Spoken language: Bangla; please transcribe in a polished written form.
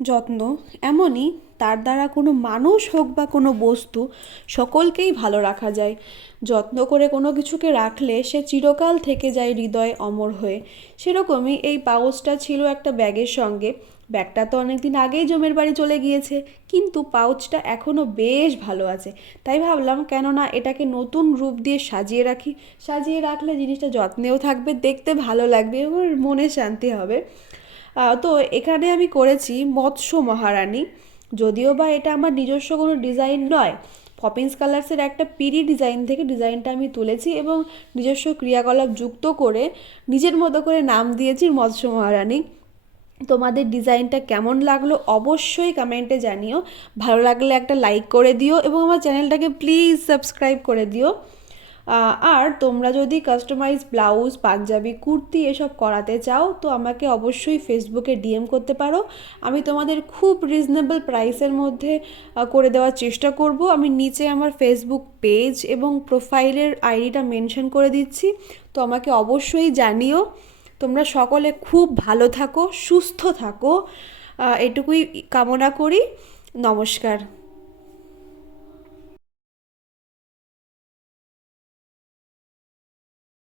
যত্ন এমনই, তার দ্বারা কোনো মানুষ হোক বা কোনো বস্তু সকলকেই ভালো রাখা যায়। যত্ন করে কোনো কিছুকে রাখলে সে চিরকাল থেকে যায় হৃদয়ে অমর হয়ে। সেরকমই এই পাউচটা ছিল একটা ব্যাগের সঙ্গে। ব্যাগটা তো অনেক দিন আগেই জমের বাড়ি চলে গিয়েছে, কিন্তু পাউচটা এখনও বেশ ভালো আছে। তাই ভাবলাম কেন না এটাকে নতুন রূপ দিয়ে সাজিয়ে রাখি। সাজিয়ে রাখলে জিনিসটা যত্নেও থাকবে, দেখতে ভালো লাগবে এবং মনে শান্তি হবে। তো এখানে আমি করেছি মৎস্য মহারানী। যদিও বা এটা আমার নিজস্ব কোনো ডিজাইন নয়, পপিন্স কালার্সের একটা পিডি ডিজাইন থেকে ডিজাইনটা আমি তুলেছি এবং নিজস্ব ক্রিয়াকলাপ যুক্ত করে নিজের মতো করে নাম দিয়েছি মৎস্য মহারানী। তোমাদের ডিজাইনটা কেমন লাগলো অবশ্যই কমেন্টে জানিও। ভালো লাগলে একটা লাইক করে দিও এবং আমার চ্যানেলটাকে প্লিজ সাবস্ক্রাইব করে দিও। আর তোমরা যদি কাস্টমাইজ ব্লাউজ, পাঞ্জাবি, কুর্তি এসব করাতে চাও তো আমাকে অবশ্যই ফেসবুকে ডিএম করতে পারো। আমি তোমাদের খুব রিজনেবল প্রাইসের মধ্যে করে দেওয়ার চেষ্টা করব। আমি নিচে আমার ফেসবুক পেজ এবং প্রোফাইলের আইডিটা মেনশন করে দিচ্ছি, তো আমাকে অবশ্যই জানিও। তোমরা সকলে খুব ভালো থাকো, সুস্থ থাকো, এটুকুই কামনা করি। নমস্কার।